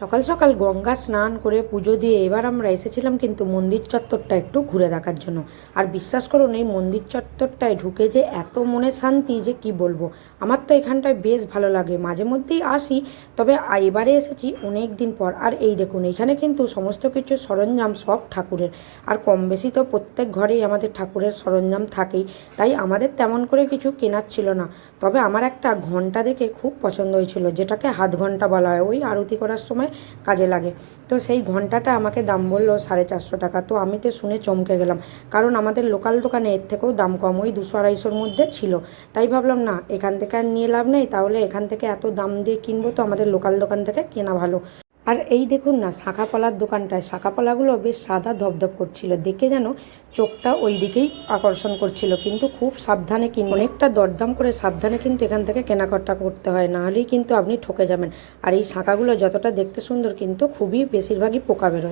সকাল সকাল গঙ্গা স্নান করে পুজো দিয়ে এবার আমরা এসেছিলাম কিন্তু মন্দির চত্বরটা একটু ঘুরে দেখার জন্য। আর বিশ্বাস করুন, এই মন্দির চত্বরটায় ঢুকে যে এত মনে শান্তি যে কি বলবো। আমার তো এখানটায় বেশ ভালো লাগে, মাঝে মধ্যেই আসি। তবে এবারে এসেছি অনেক দিন পর। আর এই দেখুন, এখানে কিন্তু সমস্ত কিছু সরঞ্জাম সব ঠাকুরের। আর কম বেশি তো প্রত্যেক ঘরেই আমাদের ঠাকুরের সরঞ্জাম থাকেই, তাই আমাদের তেমন করে কিছু কেনার ছিল না। তবে আমার একটা ঘন্টা দেখে খুব পছন্দ হয়েছিল, যেটাকে হাত ঘন্টা বলা হয়, ওই আরতি করার সময় কাজে লাগে। তো সেই ঘন্টাটা আমাকে দাম বললো 450 টাকা। তো আমি তো শুনে চমকে গেলাম, কারণ আমাদের লোকাল দোকানে এর থেকেও দাম কম, ওই 200-250-র মধ্যে ছিল। তাই ভাবলাম না, এখান থেকে আর নিয়ে লাভ নেই, তাহলে এখান থেকে এত দাম দিয়ে কিনবো, তো আমাদের লোকাল দোকান থেকে কেনা ভালো। আর এই দেখুন না, শাঁখাপলার দোকানটায় শাঁখাপলাগুলো বেশ সাদা ধপধপ করছিল, দেখে যেন চোখটা ওই দিকেই আকর্ষণ করছিল। কিন্তু খুব সাবধানে অনেকটা দরদাম করে সাবধানে কিন্তু এখান থেকে কেনাকাটা করতে হয়, না হলেই কিন্তু আপনি ঠকে যাবেন। আর এই শাঁখাগুলো যতটা দেখতে সুন্দর, কিন্তু খুবই বেশিরভাগই পোকা বেরোয়।